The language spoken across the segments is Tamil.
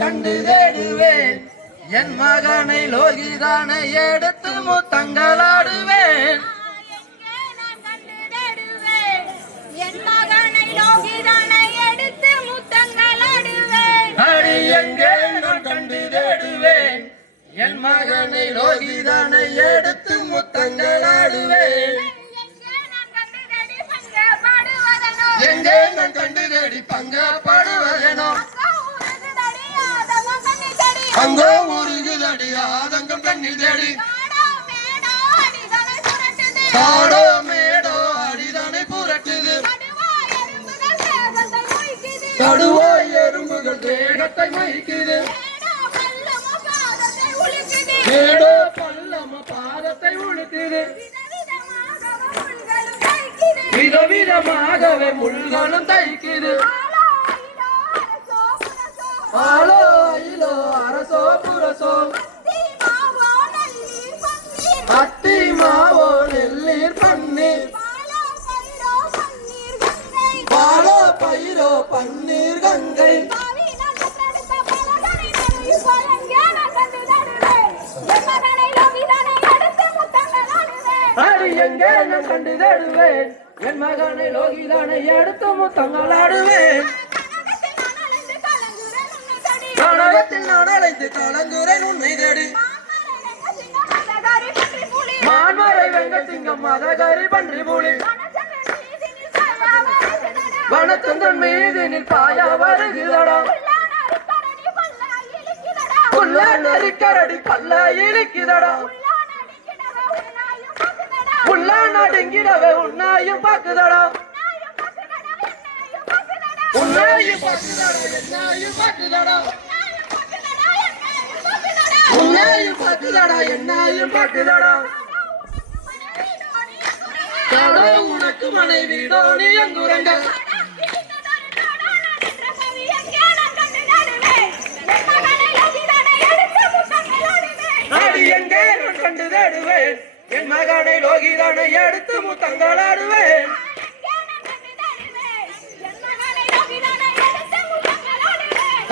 கண்டு தேடுவேன் என் மகனை லோகிதானை எடுத்து முத்தங்களாடுவேன் அடி எங்கே நான் கண்டு தேடுவேன் என் மகனை லோகிதானை எடுத்து முத்தங்களாடுவேன் எங்கே நான் கண்டு தேடி பங்கப்படுவதனோ அங்கோ உருகுதடி ஆதங்கம் கண்ணி தேடி காடோ மேடோ அடிதானை புரட்டுது கடுவாய் எறும்புகள் தேகத்தை மயக்குது மேடோ பள்ளம பாதத்தை உழுக்குது விதவிதமாகவே முள்களும் தைக்குது ஆலோ ஐலோ அரசோ புரசோ அத்தி மாவோ நெல்லீர் பன்னீர் பாலோ பயிரோ பன்னீர் கங்கை அடி எங்கே நான் கண்டு தேடுவேன் என் மகனை லோகிதானை எடுத்து முத்தங்களாடுவேன் கனகத்தில் நான் அழைத்து கலங்குறேன் உன்னை தேடி மான்மறை வெங்க சிங்கம் மதகரி பன்றி புலி வனச்சந்திரன் மீதினில் பாயா வருகிறடா புல்ல நெருக்கரடி பல்ல இழுக்குதடா புல்ல நடுங்கிடவே உன்னையும் பாக்குதடா உன்னையும் பாக்குதடா என்னையும் பாக்குதடா உன்னையும் பாக்குதடா என்னையும் பாக்குதடா உனக்கு மனைவிடோ நீ அங்குரங்க அடி எங்கே நான் கண்டு தேடுவேன் என் மகனை லோகிதானை எடுத்து முத்தங்களாடுவேன்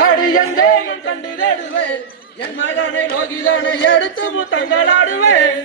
அடி எங்கே நான் கண்டு தேடுவேன் என் மகனை லோகிதானை எடுத்து முத்தங்களாடுவேன்